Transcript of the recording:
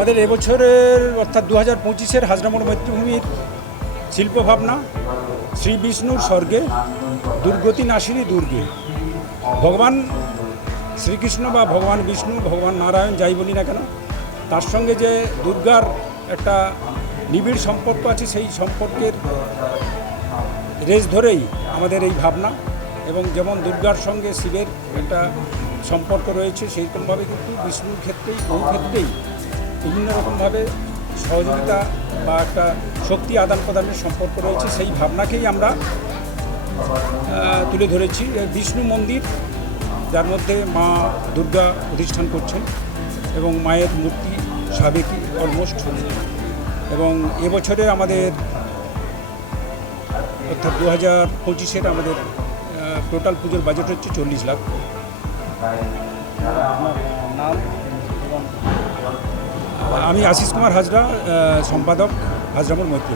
আমাদের এবছরের অর্থাৎ দু হাজার পঁচিশের হাজরামোড় মৈত্রীভূমির শিল্পভাবনা শ্রী বিষ্ণুর স্বর্গে, দুর্গতি নাশিনী দুর্গে। ভগবান শ্রীকৃষ্ণ বা ভগবান বিষ্ণু, ভগবান নারায়ণ যাই বলি না কেন, তার সঙ্গে যে দুর্গার একটা নিবিড় সম্পর্ক আছে, সেই সম্পর্কের রেস ধরেই আমাদের এই ভাবনা এবং যেমন দুর্গার সঙ্গে শিবের একটা সম্পর্ক রয়েছে, সেইরকমভাবে কিন্তু বিষ্ণুর ক্ষেত্রেই, বহু ক্ষেত্রেই বিভিন্ন রকমভাবে সহযোগিতা বা একটা শক্তি আদান প্রদানের সম্পর্ক রয়েছে, সেই ভাবনাকেই আমরা তুলে ধরেছি। বিষ্ণু মন্দির, যার মধ্যে মা দুর্গা প্রতিষ্ঠান করছেন এবং মায়ের মূর্তি সাবেকি অলমোস্ট। এবং এবছরে আমাদের, অর্থাৎ দু হাজার পঁচিশের আমাদের টোটাল পুজোর বাজেট হচ্ছে চল্লিশ লাখ। আমি আশিস কুমার হাজরা সম্পাদক হাজরামোর মৈত্রী।